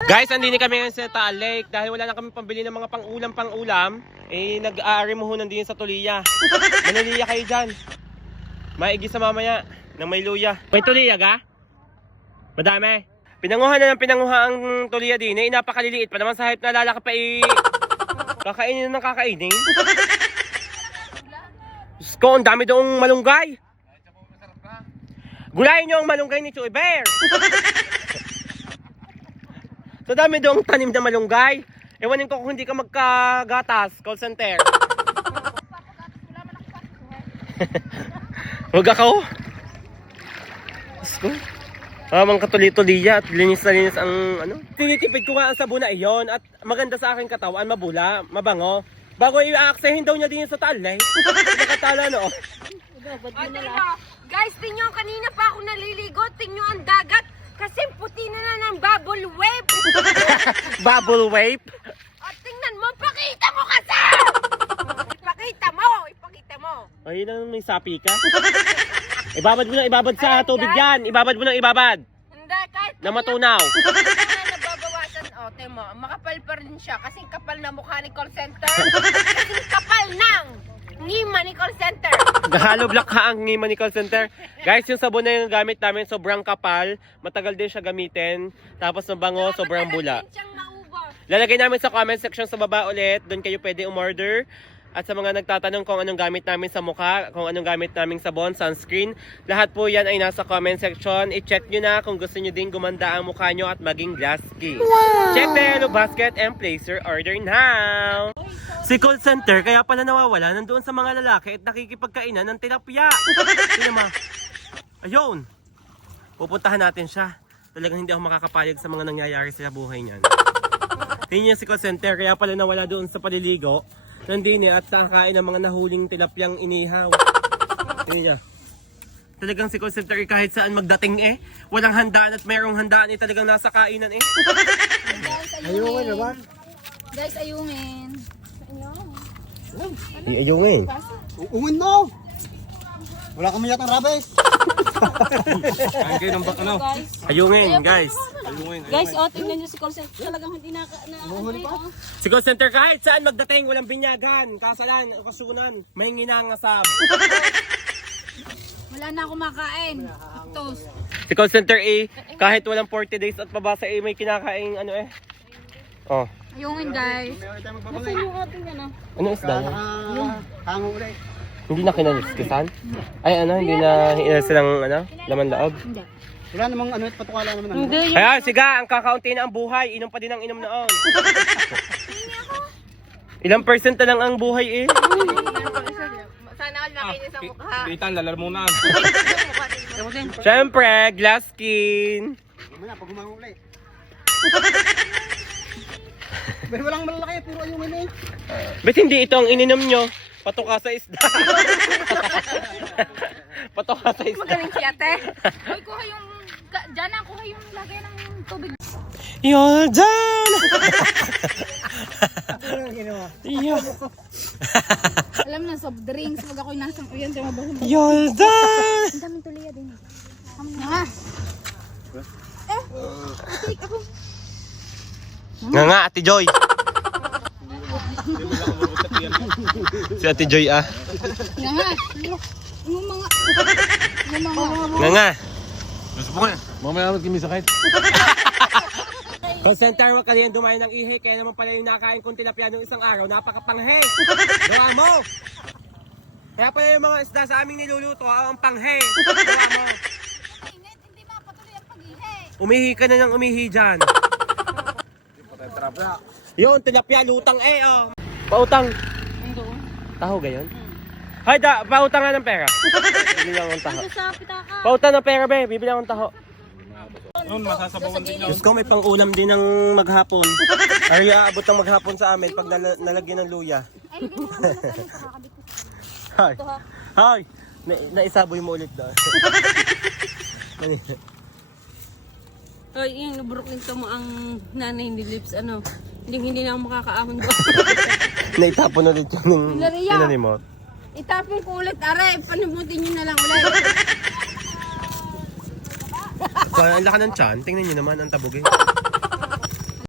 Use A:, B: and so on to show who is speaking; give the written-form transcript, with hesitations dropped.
A: Guys, andini kami ngayon sa Taal Lake dahil wala na kami pambili ng mga pang-ulam. Eh, nag-aarimuhunan din sa tuliya. Manuliya kayo dyan. Maigi sa mamaya ng may luya. May tuliya ga? Madami. Pinanguha na ng pinanguha ang tuliya din. Eh, napakaliliit pa naman sa hype na lalaki pa kakainin ng kakainin. Diyos ko, ang dami doong malunggay. Gulayin nyo ang malunggay ni Chuy Bear. So dami doong tanim na malunggay. Ewanin ko kung hindi ka magkagatas, call center. Huwag ako. Diyos ko. Mga katuli-tuliya at linis na linis ang ano. Tinitipid ko nga ang sabon na iyon at maganda sa aking katawan, mabula, mabango. Bago i-aaksahin daw niya din sa Taal Lake. Nakatala no.
B: Guys, tingnan kanina pa ako naliligo. Tingnan ang dagat. Kasi puti na ng bubble wave.
A: Bubble wave?
B: O, tingnan mo. Pakita mo kasi! Ipakita mo.
A: Ay, lang may sapi ka. Ibabad mo na ibabad sa tubig yan. Ibabad mo na ibabad.
B: Hindi, kahit
A: Na matunaw.
B: nababawasan. O, temo. Makapal pa rin siya. Kasi kapal na mukha ni call center. Kasi kapal ng ngima ni call center.
A: Gahalo black ha ang ngima ni call center. Guys, yung sabon na yung gamit namin, sobrang kapal. Matagal din siya gamitin. Tapos mabango, sobrang bula.
B: Matagal din siyang maubos.
A: Lalagay namin sa comment section sa baba ulit. Doon kayo pwede umorder. At sa mga nagtatanong kung anong gamit namin sa mukha, kung anong gamit namin sabon, sunscreen, lahat po yan ay nasa comment section. I-check nyo na kung gusto nyo din gumanda ang mukha nyo at maging glass skin. Wow! Check the yellow basket and place your order now! Si call center, kaya pala nawawala nandoon sa mga lalaki at nakikipagkainan ng tilapia. Sino ma? Ayun! Pupuntahan natin siya. Talagang hindi ako makakapayag sa mga nangyayari sa buhay niyan. Yun yung si call center, kaya pala nawala doon sa paliligo. Nandini at nakakain ng mga nahuling tilapyang inihaw. Hindi niya. Talagang si call center kahit saan magdating walang handaan at mayroong handaan talagang nasa kainan
C: Ayungin naman.
B: Guys, ayungin.
A: Ayungin.
C: Uungin mo! Wala kami yatang rabes.
A: Ayungin, guys.
D: Guys, tingnan nyo si call center. Talagang hindi
A: Si call center kahit saan magdating, walang binyagan, kasalan, okasunan, may nginangasab.
D: Wala na akong makain. Tos.
A: Si call center kahit walang 40 days at pabasa may kinakain Oh.
D: Ayungin guys.
A: Ano isda yan?
C: Hango ulit.
A: Hindi na kinaliskisan? Ay hindi na silang laman loob?
D: Hindi.
C: Wala namang patukala naman.
D: Hindi.
A: Kaya siga, ang kakaunti na ang buhay, inom pa din ang inom noon. Ilang percent na lang ang buhay
B: Sana all makinis ang mukha.
E: Titan, lalamunan.
A: Siyempre, glass skin.
C: Mamaya, pag humango ulit. Pero walang malalaki, puro ayungin
A: Ba't hindi ito ang ininom nyo? Patuka sa isda. Patuka sa isda.
B: Magaling siya, te.
D: Hoy, kuha yung... Diyan na, kuha yung lagay ng tubig.
A: You're done! You're
D: Alam na, soft drinks. Wag ako'y nasang uyan. Diyan mabahong.
A: You're done!
D: Ang daming tuliya din. Nga. Take ako.
A: Nga, Ate Joy. Si Ate Joy
D: Nga. Yung mga...
A: Nga.
E: Gusto po nga. Mamaya naman kimi sakit.
A: Call center, wag kanina dumayo ng ihi. Kaya naman pala yung nakain kong tilapia nung isang araw. Napakapanghe. Gawa mo. Kaya pala yung mga isda sa aming niluluto, ang panghe. Gawa mo.
D: Hindi mapatuloy ang pag-ihi.
A: Umihi ka na ng umihi dyan. Yun, tilapia, lutang Pautang. Taho gayon? Hay, pautang nga ng pera. Bibili ako ng taho.
D: Sa pitaka.
A: Pautang ng pera, be. Bibili ako ng taho.
E: Noon, masasabawan din niya.
A: Diyos ko, may pang-ulam din ng maghapon. Ay, aabot ng maghapon sa amin pag nalagyan ng luya.
D: Ay, hindi mo kakabit.
A: Hay. Hay. Naisaboy mo ulit daw.
D: Hoy, yung naburukin mo ang nanay ni Lips, hindi na ako makakaahon doon.
A: Naitapon ulit yung
D: Hilariya.
A: pinanimot.
D: Itapon ko ulit, aray, panimutin nyo na lang ulit.
A: So, ang laki ng tiyan. Tingnan nyo naman ang tabog